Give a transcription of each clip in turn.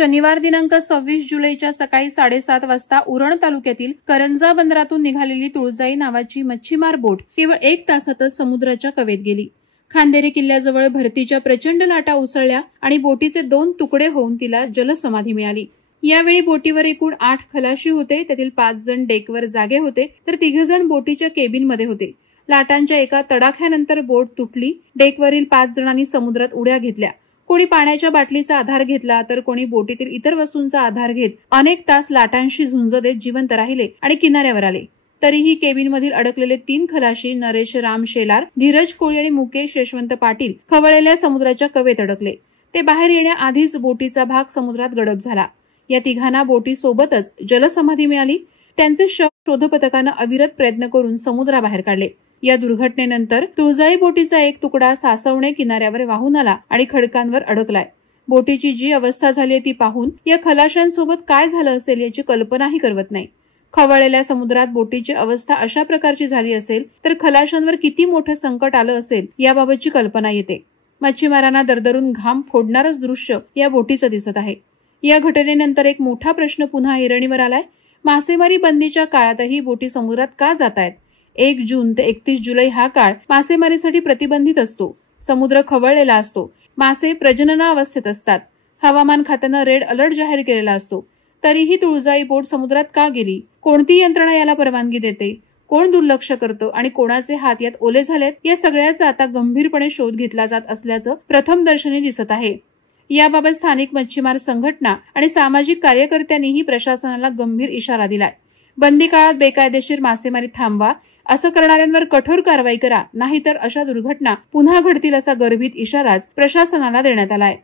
शनिवार दिनांक 26 जुलैच्या सकाळी 7:30 वाजता उरण तालुक्यातील करंजा बंदरातून निघालेली तुळजाई नावाची मच्छीमार बोट केवळ 1 तासातच समुद्राच्या कवेत गेली। खांदेरी किल्ल्याजवळ भरतीच्या प्रचंड लाटा उसळल्या आणि बोटीचे 2 तुकडे होऊन तिला जलसमाधी मिळाली। यावेळी बोटीवर एकूण 8 खलाशी होते, त्यातील 5 जण डेकवर जागे होते तर 3 जण बोटीच्या केबिनमध्ये होते। लाटांच्या एका तडाख्यानंतर बोट तुटली। डेकवरील 5 जणांनी समुद्रात उड्या घेतल्या। कोणी पाण्याच्या बाटलीचा आधार घेतला तर कोणी बोटीतील इतर वस्तूंचा आधार घेत अनेक तास लाटांशी झुंज देत जिवंत राहिले आणि किनाऱ्यावर आले। तरीही केबिनमधील अडकलेले 3 खलाशी नरेश राम शेलार, धीरज कोळी आणि मुकेश यशवंत पाटील खवळलेल्या समुद्राच्या कवेत अडकले। ते बाहेर येण्याआधीच बोटीचा भाग समुद्रात गडप झाला। या तिघांना बोटीसोबतच जलसमाधी मिळाली। त्यांचे शव शोध पथकानं अविरत प्रयत्न करून समुद्राबाहेर काढले। या दुर्घटनेनंतर तुळजाई बोटीचा एक तुकडा सासवणे किनाऱ्यावर वाहून आला आणि खडकांवर अडकलाय। बोटीची जी अवस्था झाली ती पाहून या खलाशांसोबत काय झालं असेल याची कल्पनाही करवत नाही। खवळलेल्या समुद्रात बोटीची अवस्था अशा प्रकारची झाली असेल तर खलाशांवर किती मोठं संकट आलं असेल याबाबतची कल्पना येते। मच्छीमारांना दरदरून घाम फोडणारच दृश्य या बोटीचं दिसत आहे। या घटनेनंतर एक मोठा प्रश्न पुन्हा ऐरणीवर आलाय। मासेमारी बंदीच्या काळातही बोटी समुद्रात का जातायत? 1 जून ते 31 जुलै हा काळ मासेमारीसाठी प्रतिबंधित असतो। समुद्र खवळलेला असतो। मासे प्रजननावस्थेत असतात। हवामान खात्यानं रेड अलर्ट जाहीर केलेला असतो। तरीही तुळजाई बोट समुद्रात का गेली? कोणती यंत्रणा याला परवानगी देते? कोण दुर्लक्ष करतं आणि कोणाचे हात यात ओले झालेत? या सगळ्याचा आता गंभीरपणे शोध घेतला जात असल्याचं प्रथम दर्शनी दिसत आहे। याबाबत स्थानिक मच्छीमार संघटना आणि सामाजिक कार्यकर्त्यांनीही प्रशासनाला गंभीर इशारा दिलाय। बंदी काळात बेकायदेशीर मासेमारी थांबवा, असं करणाऱ्यांवर कठोर कारवाई करा, नाहीतर अशा दुर्घटना पुन्हा घडतील असा गर्भित इशाराच प्रशासनाला देण्यात आलाय।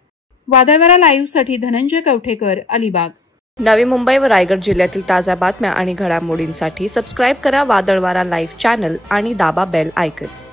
वादळवारा लाईव्हसाठी धनंजय कवठेकर, अलिबाग। नवी मुंबई व रायगड जिल्ह्यातील ताज्या बातम्या आणि घडामोडींसाठी सबस्क्राईब करा वादळवारा लाईव्ह चॅनल आणि दाबा बेल आयकॉन।